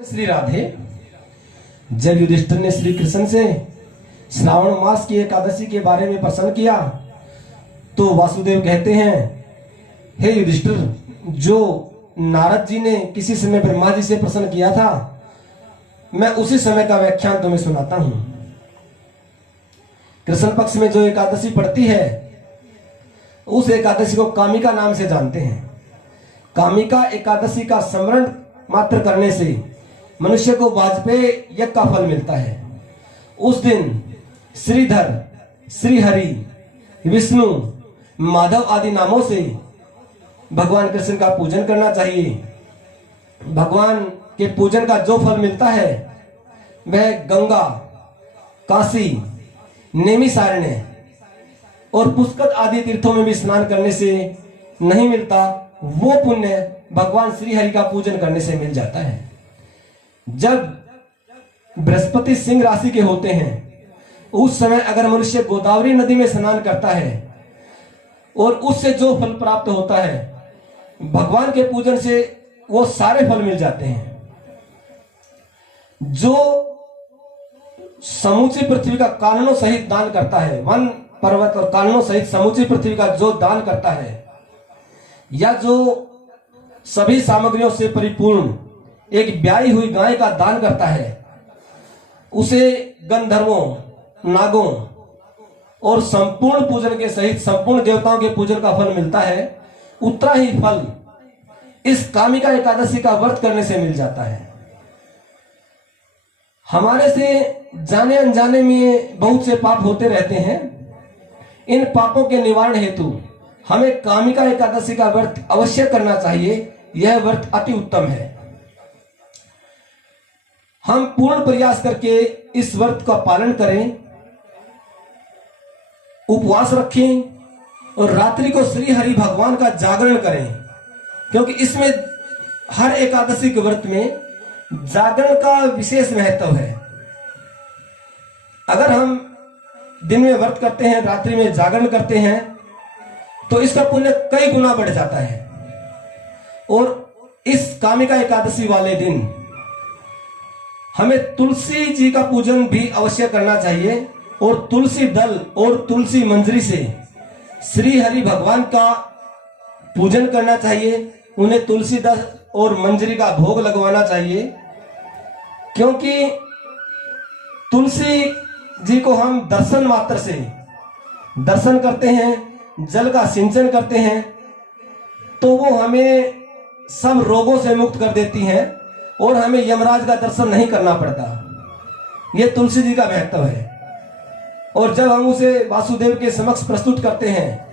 श्री राधे। जब युधिष्ठिर ने श्री कृष्ण से श्रावण मास की एकादशी के बारे में प्रश्न किया तो वासुदेव कहते हैं, हे युधिष्ठिर, जो नारद जी ने किसी समय ब्रह्मा जी से प्रश्न किया था, मैं उसी समय का व्याख्यान तुम्हें सुनाता हूं। कृष्ण पक्ष में जो एकादशी पड़ती है उस एकादशी को कामिका नाम से जानते हैं। कामिका एकादशी का स्मरण मात्र करने से मनुष्य को वाजपेय यज्ञ का फल मिलता है। उस दिन श्रीधर, श्रीहरि, विष्णु, माधव आदि नामों से भगवान कृष्ण का पूजन करना चाहिए। भगवान के पूजन का जो फल मिलता है वह गंगा, काशी, नेमिसारण्य और पुष्कर आदि तीर्थों में भी स्नान करने से नहीं मिलता। वो पुण्य भगवान श्री हरि का पूजन करने से मिल जाता है। जब बृहस्पति सिंह राशि के होते हैं उस समय अगर मनुष्य गोदावरी नदी में स्नान करता है और उससे जो फल प्राप्त होता है, भगवान के पूजन से वो सारे फल मिल जाते हैं। जो समूची पृथ्वी का काननों सहित दान करता है, वन पर्वत और काननों सहित समूची पृथ्वी का जो दान करता है, या जो सभी सामग्रियों से परिपूर्ण एक ब्याई हुई गाय का दान करता है, उसे गंधर्वों, नागों और संपूर्ण पूजन के सहित संपूर्ण देवताओं के पूजन का फल मिलता है। उतना ही फल इस कामिका एकादशी का व्रत करने से मिल जाता है। हमारे से जाने अनजाने में बहुत से पाप होते रहते हैं। इन पापों के निवारण हेतु हमें कामिका एकादशी का व्रत अवश्य करना चाहिए। यह व्रत अति उत्तम है। हम पूर्ण प्रयास करके इस व्रत का पालन करें, उपवास रखें और रात्रि को श्री हरि भगवान का जागरण करें, क्योंकि इसमें हर एकादशी के व्रत में जागरण का विशेष महत्व है। अगर हम दिन में व्रत करते हैं, रात्रि में जागरण करते हैं, तो इसका पुण्य कई गुना बढ़ जाता है। और इस कामिका एकादशी वाले दिन हमें तुलसी जी का पूजन भी अवश्य करना चाहिए और तुलसी दल और तुलसी मंजरी से श्री हरि भगवान का पूजन करना चाहिए। उन्हें तुलसी दल और मंजरी का भोग लगवाना चाहिए, क्योंकि तुलसी जी को हम दर्शन मात्र से दर्शन करते हैं, जल का सिंचन करते हैं, तो वो हमें सब रोगों से मुक्त कर देती हैं और हमें यमराज का दर्शन नहीं करना पड़ता। ये तुलसी जी का महत्व है। और जब हम उसे वासुदेव के समक्ष प्रस्तुत करते हैं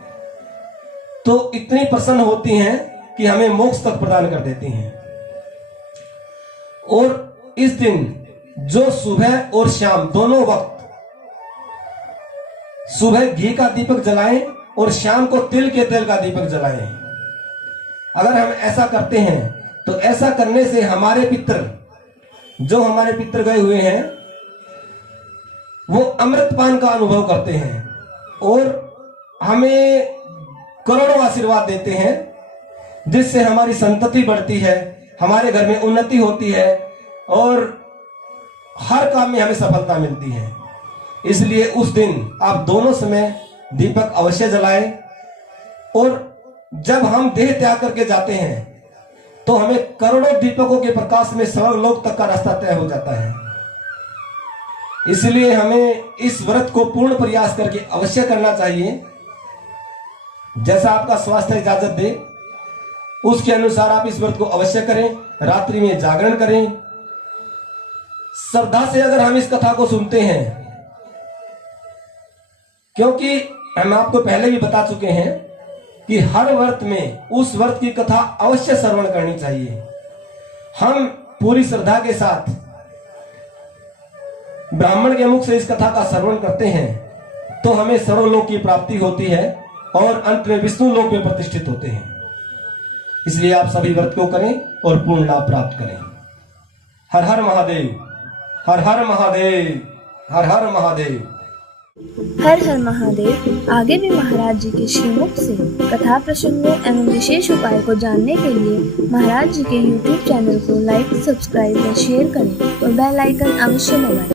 तो इतनी प्रसन्न होती हैं कि हमें मोक्ष तक प्रदान कर देती हैं। और इस दिन जो सुबह और शाम दोनों वक्त सुबह घी का दीपक जलाएं और शाम को तिल के तेल का दीपक जलाएं। अगर हम ऐसा करते हैं तो ऐसा करने से हमारे पितर, जो हमारे पितर गए हुए हैं, वो अमृतपान का अनुभव करते हैं और हमें करोड़ों आशीर्वाद देते हैं, जिससे हमारी संतति बढ़ती है, हमारे घर में उन्नति होती है और हर काम में हमें सफलता मिलती है। इसलिए उस दिन आप दोनों समय दीपक अवश्य जलाएं। और जब हम देह त्याग करके जाते हैं तो हमें करोड़ों दीपकों के प्रकाश में स्वर्गलोक तक का रास्ता तय हो जाता है। इसलिए हमें इस व्रत को पूर्ण प्रयास करके अवश्य करना चाहिए। जैसा आपका स्वास्थ्य इजाजत दे उसके अनुसार आप इस व्रत को अवश्य करें। रात्रि में जागरण करें। श्रद्धा से अगर हम इस कथा को सुनते हैं, क्योंकि हम आपको पहले भी बता चुके हैं कि हर व्रत में उस व्रत की कथा अवश्य श्रवण करनी चाहिए। हम पूरी श्रद्धा के साथ ब्राह्मण के मुख से इस कथा का श्रवण करते हैं तो हमें सर्वलोक की प्राप्ति होती है और अंत में विष्णु लोक में प्रतिष्ठित होते हैं। इसलिए आप सभी व्रत को करें और पूर्ण लाभ प्राप्त करें। हर हर महादेव, हर हर महादेव, हर हर महादेव। हर हर महादेव। आगे भी महाराज जी के श्रीमुख से कथा प्रसंगों एवं विशेष उपाय को जानने के लिए महाराज जी के YouTube चैनल को लाइक, सब्सक्राइब व शेयर करें और बेल आइकन अवश्य दबाएं।